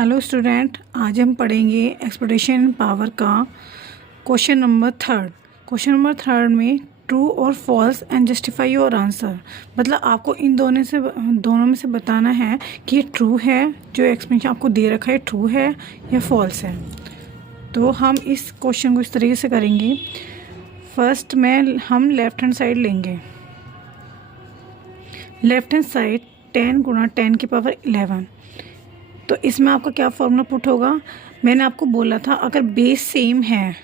Hello student, आज हम पढ़ेंगे एक्सपेक्टेशन पावर का question number third. Question number third में ट्रू और false and justify your answer, मतलब आपको इन दोनों में से बताना है कि ये ट्रू है, जो एक्सप्लेनेशन आपको दे रखा है ट्रू है या फॉल्स है। तो हम इस क्वेश्चन को इस तरीके से करेंगे। फर्स्ट में हम लेफ्ट हैंड साइड लेंगे। लेफ्ट हैंड साइड 10 गुणा 10 की पावर 11। तो इसमें आपका क्या फॉर्मूला पुट होगा, मैंने आपको बोला था अगर बेस सेम है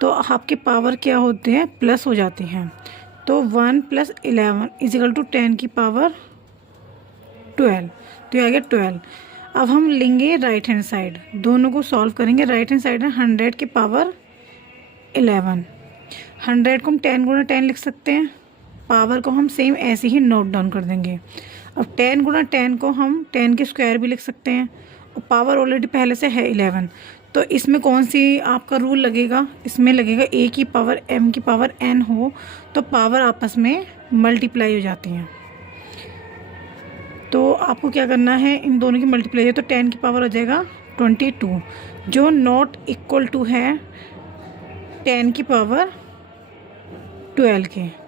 तो आपके पावर क्या होते हैं, प्लस हो जाते हैं। तो 1 + 11 = 10 की पावर 12। तो ये आ गया 12। अब हम लेंगे राइट हैंड साइड, दोनों को सॉल्व करेंगे। राइट हैंड साइड है 100 की पावर 11। 100 को हम 10 गुणा 10 लिख सकते हैं, पावर को हम सेम ऐसे ही नोट डाउन कर देंगे। अब 10 गुणा 10 को हम 10 के स्क्वायर भी लिख सकते हैं, और पावर ऑलरेडी पहले से है 11। तो इसमें कौन सी आपका रूल लगेगा, इसमें लगेगा a की पावर m की पावर n हो तो पावर आपस में मल्टीप्लाई हो जाती हैं। तो आपको क्या करना है, इन दोनों की मल्टीप्लाई है तो 10 की पावर हो जाएगा 22, जो नॉट इक्वल टू है 10 की पावर 12 के।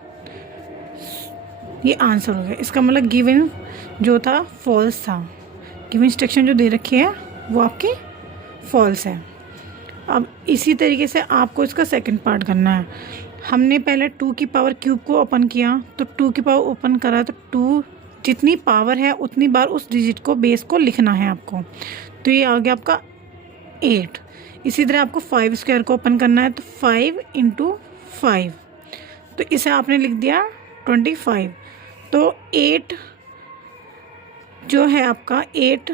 ये आंसर हो गया। इसका मतलब गिवन जो था फॉल्स था, गिवन इंस्ट्रक्शन जो दे रखी है वो आपकी फॉल्स है। अब इसी तरीके से आपको इसका सेकंड पार्ट करना है। हमने पहले 2 की पावर क्यूब को ओपन किया, तो 2 की पावर ओपन करा तो 2 जितनी पावर है उतनी बार उस डिजिट को, बेस को लिखना है आपको। तो ये आ गया आपका 8। इसी तरह आपको 5 स्क्वायर को ओपन करना है, तो 5 × 5, तो इसे आपने लिख दिया 25। तो 8 जो है आपका 8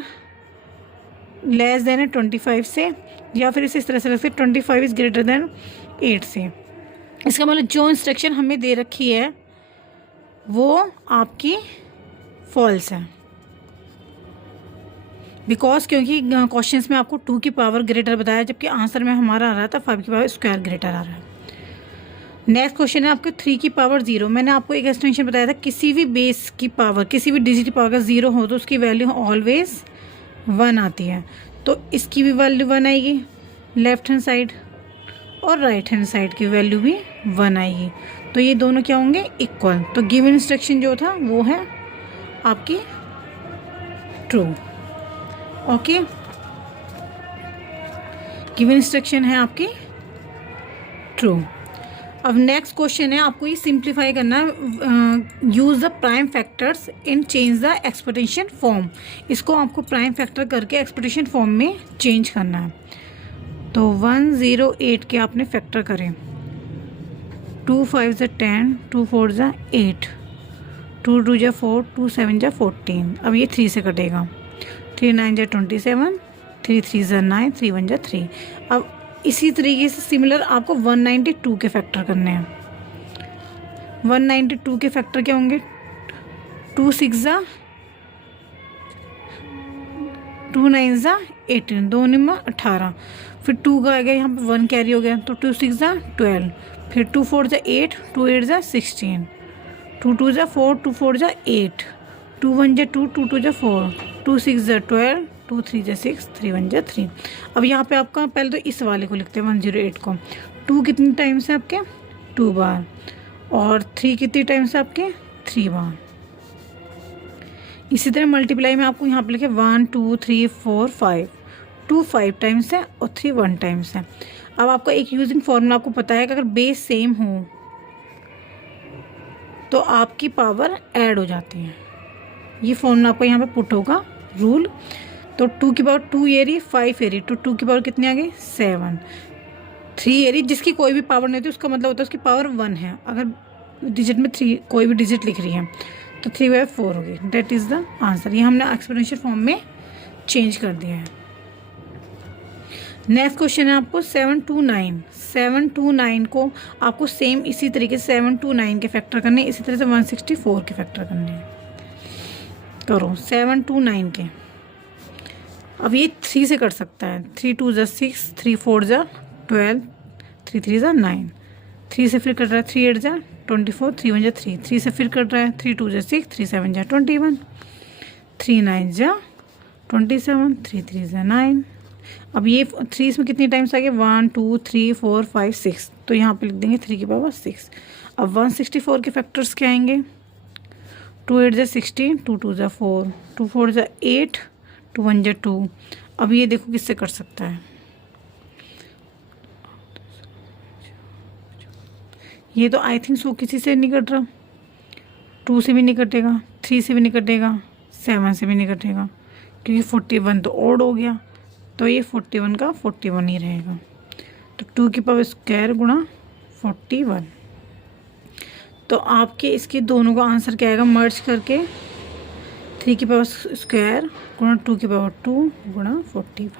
लेस देन है 25 से, या फिर इसे इस तरह से लिखते 25 इज़ ग्रेटर देन 8 से। इसका मतलब जो इंस्ट्रक्शन हमें दे रखी है वो आपकी फॉल्स है, बिकॉज क्योंकि क्वेश्चंस में आपको 2 की पावर ग्रेटर बताया, जबकि आंसर में हमारा आ रहा था 5 की पावर स्क्वायर ग्रेटर आ रहा है। नेक्स्ट क्वेश्चन है आपके 3 की पावर 0। मैंने आपको एक एक्सटेंशन बताया था, किसी भी बेस की पावर, किसी भी डिजिट की पावर अगर 0 हो तो उसकी वैल्यू ऑलवेज 1 आती है। तो इसकी भी वैल्यू 1 आएगी लेफ्ट हैंड साइड, और राइट हैंड साइड की वैल्यू भी 1 आएगी। तो ये दोनों क्या होंगे, इक्वल। तो गिवन इंस्ट्रक्शन जो था वो है आपकी ट्रू। ओके, गिवन इंस्ट्रक्शन है आपकी ट्रू। अब नेक्स्ट क्वेश्चन है, आपको ये सिंप्लीफाई करना है। Use the prime factors in change the expectation form. इसको आपको प्राइम फैक्टर करके एक्सपेक्टेशन फॉर्म में चेंज करना है। तो 108 के आपने फैक्टर करें। 2 5 = 10, 2 4 = 8, 2 2 = 4, 2 7 = 14। अब ये 3 से कटेगा। 3 9 = 27, 3 3 = 9, 3 1 = 3। अब इसी तरीके से सिमिलर आपको 192 के फैक्टर करने हैं। 192 के फैक्टर क्या होंगे, 2 6 = 2 9 = 18, 2 9 = 18। फिर 2 का आएगा, यहाँ पे 1 कैरी हो गया, तो 2 6 = 12। फिर 2 4 = 8, 2 8 = 16, 2 2 = 4, 2 4 = 8, 2 1 = 2, 2 2 = 4, 2 6 = 12, 2 3 = 6, 3 1 = 3। अब यहाँ पे आपका पहले तो इस वाले को लिखते हैं 108 को। 2 कितनी टाइम्स है आपके, 2 बार, और 3 कितनी टाइम्स है आपके, 3 बार। इसी तरह मल्टीप्लाई में आपको यहाँ पे लिखे 1 2 3 4 5, 2 5 टाइम्स है और 3 1 टाइम्स है। अब आपका एक यूजिंग फॉर्मूला आपको पता है कि अगर बेस सेम हो तो आपकी पावर ऐड हो जाती है। ये फॉर्मूला आपको यहाँ पे पुट होगा, रूल। तो 2 की पावर 2 ये रही, 5 ये रही, तो 2 की पावर कितनी आ गई, 7, 3 ये रही, जिसकी कोई भी पावर नहीं होती उसका मतलब होता है उसकी पावर 1 है। अगर डिजिट में 3 कोई भी डिजिट लिख रही है तो 3/4 होगी। That is the answer. ये हमने एक्सपोनेंशियल फॉर्म में चेंज कर दिया है। नेक्स्ट क्वेश्चन है आपको 7 2 9। 7 2 9 को आपको सेम इसी तरीके से 7 2 9 के फैक्टर करने, इसी तरह से 164 के फैक्टर करने हैं। करो 7 2 9 के। अब ये 3 से कर सकता है, 3 2 = 6, 3 4 = 12, 3 3 = 9, 3 से फिर कर रहा है 3 8 = 24, 3 1 = 3, 3 से फिर कर रहा है 3 2 = 6, 3 7 = 21, 3 9 जा 27, 3 3 जा 9। अब ये 3 इसमें कितनी टाइम्स आ गया, 1 2 3 4 5 6, तो यहाँ पे लिख देंगे 3 की पावर 6। अब 164 के फैक्टर्स क्या आएंगे, 2 8 जा 16, 2 2 जा 4, 2 4 जा 8, 2 1 जा 2। अब ये देखो किससे कर सकता है, ये तो आई थिंक सो किसी से नहीं कट रहा, 2 से भी नहीं कटेगा, 3 से भी नहीं कटेगा, 7 से भी नहीं कटेगा, क्योंकि 41 तो ओड हो गया, तो ये 41 का 41 ही रहेगा। तो 2 की पावर स्क्वायर गुणा 41। तो आपके इसके दोनों का आंसर क्या आएगा, मर्ज करके 3 की पावर स्क्वायर गुणा 2 की पावर 2 गुणा 41।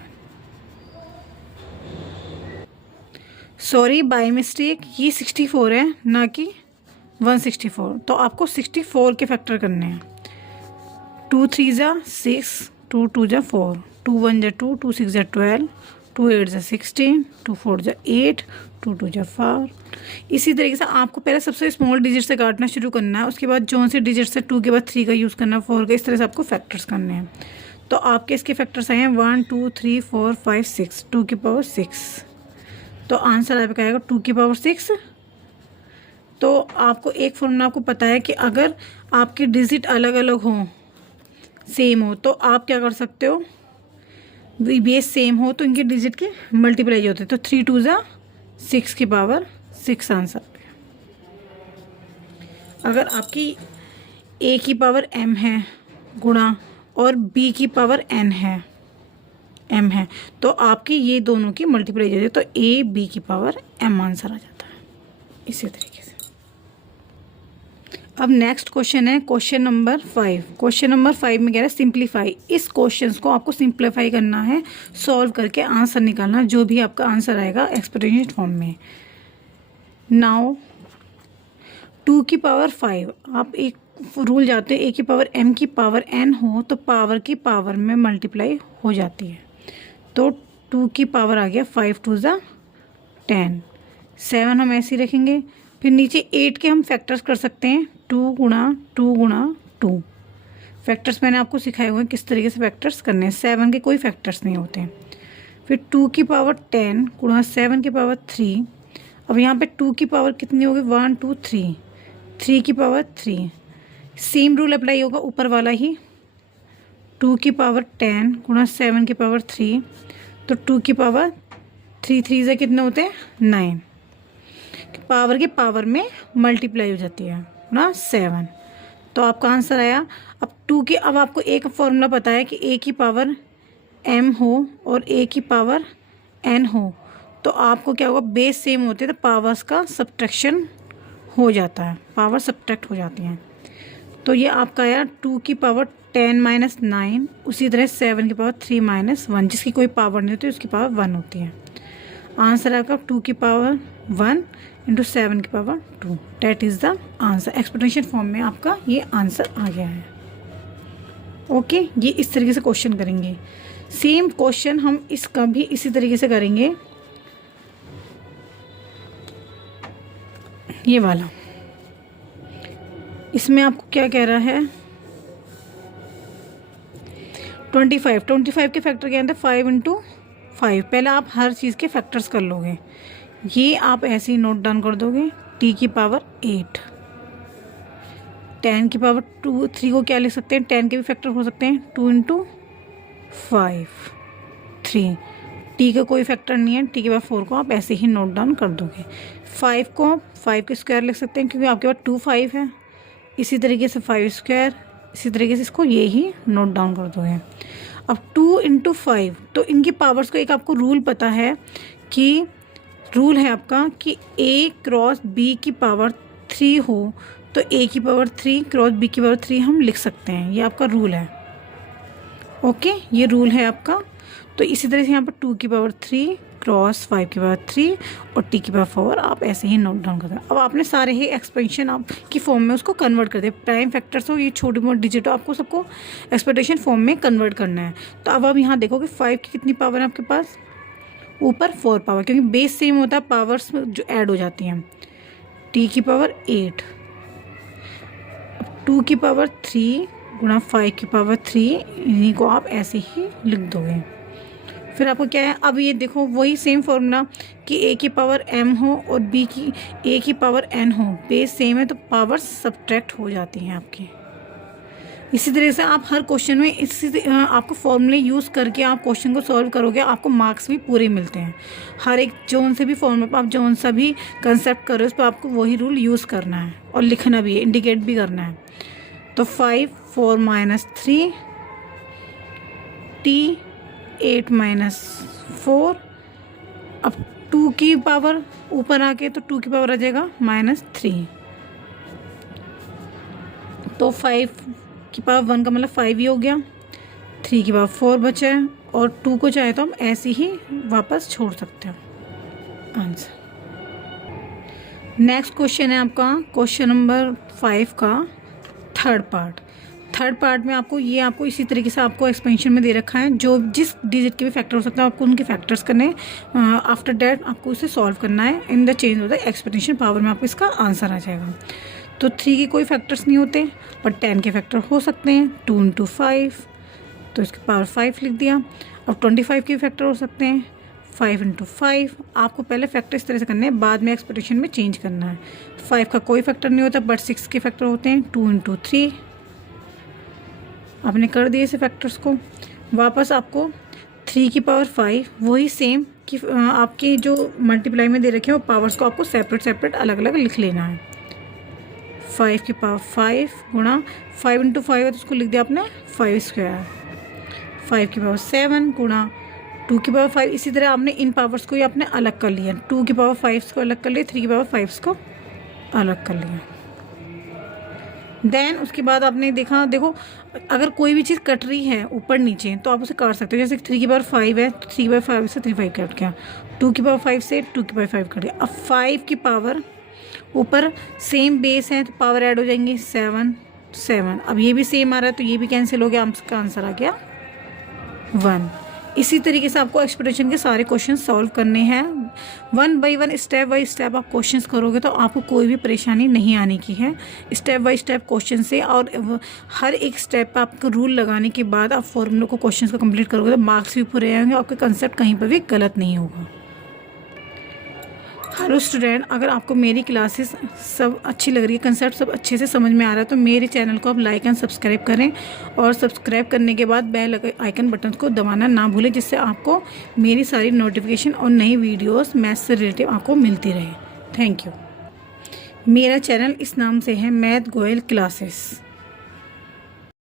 सॉरी बाय मिस्टेक, ये 64 है ना कि 164। तो आपको 64 के फैक्टर करने हैं। 2 3 जा 6, 2 2 जा 4, 2 1 जा 2, 2 6 जा 12, 2 8 जा 16, 2 4 जा 8, 2 2 जा 4। इसी तरीके से आपको पहले सबसे स्मॉल डिजिट से काटना शुरू करना है, उसके बाद जो से डिजिट से 2 के बाद 3 का यूज़ करना है, 4 का, इस तरह से आपको फैक्टर्स करने हैं। तो आपके इसके फैक्टर्स आए हैं 1 2 3 4 5 6, 2 की पावर 6। तो आंसर आपका आएगा 2 की पावर 6। तो आपको एक फॉर्मूला आपको पता है कि अगर आपके डिजिट अलग अलग हों, सेम हो, तो आप क्या कर सकते हो, बेस सेम हो तो इनके डिजिट के मल्टीप्लाई होते हैं। तो 3 2 जा 6 की पावर 6 आंसर। अगर आपकी a की पावर m है गुणा और b की पावर n है, m है, तो आपकी ये दोनों की मल्टीप्लाई हो जाती है, तो a b की पावर m आंसर आ जाता है इसी तरीके से। अब नेक्स्ट क्वेश्चन है क्वेश्चन नंबर 5। क्वेश्चन नंबर 5 में कह रहा है सिंप्लीफाई। इस क्वेश्चन को आपको सिंप्लीफाई करना है, सॉल्व करके आंसर निकालना, जो भी आपका आंसर आएगा एक्सपोनेंशियल फॉर्म में। नाउ 2 की पावर 5, आप एक रूल जाते हैं, a की पावर m की पावर n हो तो पावर की पावर में मल्टीप्लाई हो जाती है। तो 2 की पावर आ गया 5 2 जा 10, 7 हम ऐसे ही रखेंगे। फिर नीचे 8 के हम फैक्टर्स कर सकते हैं, 2 गुणा 2 गुणा 2। फैक्टर्स मैंने आपको सिखाए हुए हैं किस तरीके से फैक्टर्स करने हैं, 7 के कोई फैक्टर्स नहीं होते। फिर 2 की पावर 10 गुणा 7 की पावर 3। अब यहाँ पे 2 की पावर कितनी होगी, 1 2 3, 3 की पावर 3। सेम रूल अप्लाई होगा ऊपर वाला ही, 2 की पावर 10 गुणा 7 की पावर 3। तो 2 की पावर 3 3 से कितने होते हैं, 9। पावर के पावर में मल्टीप्लाई हो जाती है ना 7। तो आपका आंसर आया। अब 2 की, अब आपको एक फॉर्मूला पता है कि a की पावर m हो और a की पावर n हो, तो आपको क्या होगा, बेस सेम होते हैं तो पावर्स का सब्ट्रैक्शन हो जाता है, पावर सब्ट्रैक्ट हो जाती हैं। तो ये आपका आया 2 की पावर 10 माइनस 9, उसी तरह 7 की पावर 3 माइनस 1, जिसकी कोई पावर नहीं होती उसकी पावर 1 होती है। आंसर आपका 2 की पावर 1 इंटू 7 की power 2, that is the answer. Exponential form में आपका ये आंसर आ गया है। ओके, ये इस तरीके से क्वेश्चन करेंगे। सेम क्वेश्चन हम इसका भी इसी तरीके से करेंगे, ये वाला। इसमें आपको क्या कह रहा है, 25 के फैक्टर क्या हैं, 5 इंटू 5। पहले आप हर चीज़ के फैक्टर्स कर लोगे, ये आप ऐसे ही नोट डाउन कर दोगे। t की पावर 8, 10 की पावर 2 3 को क्या लिख सकते हैं, 10 के भी फैक्टर हो सकते हैं, 2 इंटू 5 3। t का कोई फैक्टर नहीं है, t के बाद 4 को आप ऐसे ही नोट डाउन कर दोगे। 5 को 5 के स्क्वायर लिख सकते हैं क्योंकि आपके पास 2 5 है। इसी तरीके से 5 स्क्वायर, इसी तरीके से इसको ये ही नोट डाउन कर दोगे। अब 2 इंटू 5, तो इनकी पावर्स को एक आपको रूल पता है कि रूल है आपका कि a क्रॉस b की पावर 3 हो तो a की पावर 3 क्रॉस b की पावर 3 हम लिख सकते हैं, ये आपका रूल है। ओके, ये रूल है आपका। तो इसी तरह से यहाँ पर 2 की पावर 3 क्रॉस 5 की पावर 3 और t की पावर 4 आप ऐसे ही नोट डाउन कर दें। अब आपने सारे ही एक्सपेंशन आपकी फॉर्म में उसको कन्वर्ट कर दिया, प्राइम फैक्टर्स हो, ये छोटी मोटी डिजिट हो, आपको सबको एक्सपेक्टेशन फॉर्म में कन्वर्ट करना है। तो अब आप यहाँ देखोगे 5 की कितनी पावर है आपके पास, ऊपर 4 पावर, क्योंकि बेस सेम होता है, पावर्स जो ऐड हो जाती हैं। t की पावर 8, 2 की पावर 3 गुणा 5 की पावर 3, इन्हीं को आप ऐसे ही लिख दोगे। फिर आपको क्या है, अब ये देखो वही सेम फॉर्मूला कि a की पावर m हो और b की a की पावर n हो, बेस सेम है तो पावर सब्ट्रैक्ट हो जाती हैं आपकी। इसी तरह से आप हर क्वेश्चन में आपको फॉर्मूले यूज़ करके आप क्वेश्चन को सॉल्व करोगे, आपको मार्क्स भी पूरे मिलते हैं। हर एक जौन से भी फॉर्मूले पर आप जौन सा भी कंसेप्ट करो उस पर आपको वही रूल यूज़ करना है और लिखना भी है, इंडिकेट भी करना है। तो 5 4 - 3 t 8 - 4, अब 2 की पावर ऊपर आके तो 2 की पावर आ जाएगा -3, तो 5 की पावर 1 का मतलब 5 ही हो गया, 3 की पावर 4 बचा है और 2 को चाहे तो हम ऐसे ही वापस छोड़ सकते हो आंसर। नेक्स्ट क्वेश्चन है आपका क्वेश्चन नंबर 5 का थर्ड पार्ट में आपको इसी तरीके से आपको एक्सपेंशन में दे रखा है, जो जिस डिजिट के भी फैक्टर हो सकता है आपको उनके फैक्टर्स करने, आफ्टर दैट आपको इसे सॉल्व करना है। इन द चेंज होता है एक्सपेक्टेशन पावर में आपको इसका आंसर आ जाएगा। तो 3 के कोई फैक्टर्स नहीं होते पर 10 के फैक्टर हो सकते हैं, 2 × 5 तो इसकी पावर 5 लिख दिया। अब 25 के फैक्टर हो सकते हैं, 5 × 5। आपको पहले फैक्टर इस तरह से करने हैं, बाद में एक्सपेक्टेशन में चेंज करना है। 5 का कोई फैक्टर नहीं होता बट 6 के फैक्टर होते हैं, 2 × 3। आपने कर दिए इसे फैक्टर्स को। वापस आपको 3 की पावर 5 वही सेम कि आपके जो मल्टीप्लाई में दे रखे हैं वो पावर्स को आपको सेपरेट अलग अलग लिख लेना है। 5 की पावर 5 गुणा 5 × 5 है तो उसको लिख दिया आपने 5²। 5 की पावर 7 गुणा 2 की पावर 5। इसी तरह आपने इन पावर्स को ही आपने अलग कर लिया, 2 की पावर 5 को अलग कर लिया, 3 की पावर 5 को अलग कर लिया। देन उसके बाद आपने देखो अगर कोई भी चीज़ कट रही है ऊपर नीचे तो आप उसे काट सकते हो। जैसे 3 की पावर 5 है तो 3 की पावर 5 से 3 5 कट गया, 2 की पावर 5 से 2 की पावर 5 कट गया। अब 5 की पावर ऊपर सेम बेस है तो पावर ऐड हो जाएंगी 7। अब ये भी सेम आ रहा है तो ये भी कैंसिल हो गया, आपका आंसर आ गया 1। इसी तरीके से आपको एक्सपेक्टेशन के सारे क्वेश्चन सॉल्व करने हैं। 1 बाय 1 स्टेप बाय स्टेप आप क्वेश्चंस करोगे तो आपको कोई भी परेशानी नहीं आने की है। स्टेप बाय स्टेप क्वेश्चन से और हर एक स्टेप पर आपको रूल लगाने के बाद आप फॉर्मूले को क्वेश्चंस को कंप्लीट करोगे तो मार्क्स भी पूरे आएंगे, आपके कंसेप्ट कहीं पर भी गलत नहीं होगा। हेलो स्टूडेंट, अगर आपको मेरी क्लासेस सब अच्छी लग रही है, कंसेप्ट सब अच्छे से समझ में आ रहा है तो मेरे चैनल को आप लाइक एंड सब्सक्राइब करें और सब्सक्राइब करने के बाद बेल आइकन बटन को दबाना ना भूलें, जिससे आपको मेरी सारी नोटिफिकेशन और नई वीडियोस मैथ से रिलेटेड आपको मिलती रहे। Thank you. मेरा चैनल इस नाम से है मैथ गोयल क्लासेस।